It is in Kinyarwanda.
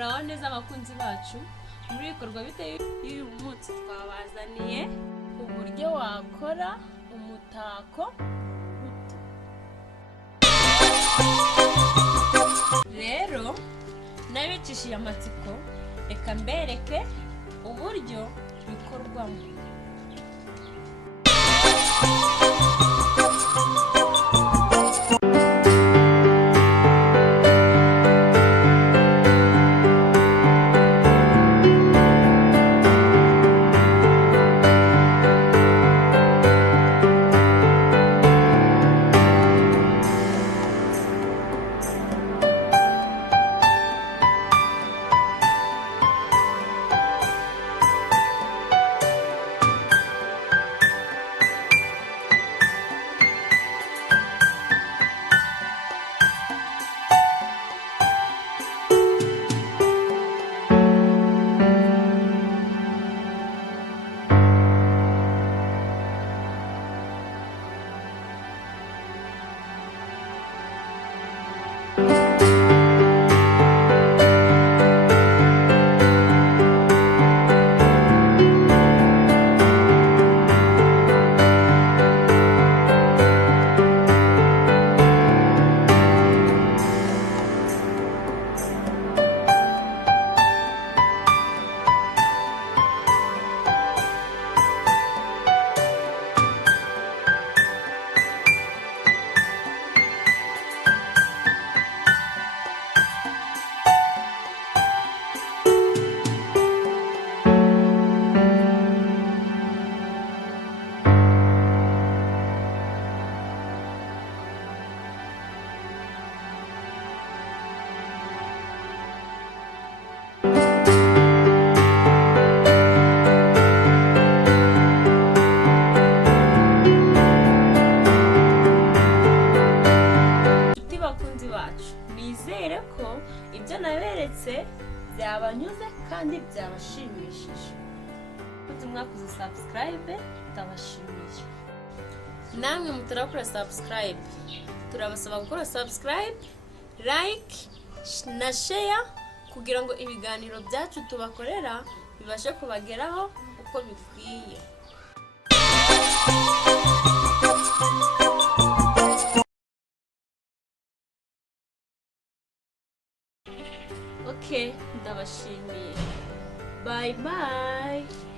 muraho neza abakunzi bacu muri bikorwa bite y'uyu munsi twabazaniye uburyo wakora umutako muto. Rero nabicishije amatsiko reka mbereke uburyo bikorwamo. Nizere ko ibyo naberetse byabanyuze kandi byabashimishije. Kuko mwakoze subscribe tabashimiye. Namwe mutarakora subscribe, turabasaba gukora subscribe, like na share kugira ngo ibiganiro byacu tubakorera bibashe kubageraho uko bikwiye. Okay, ndabashimiye. Bye bye.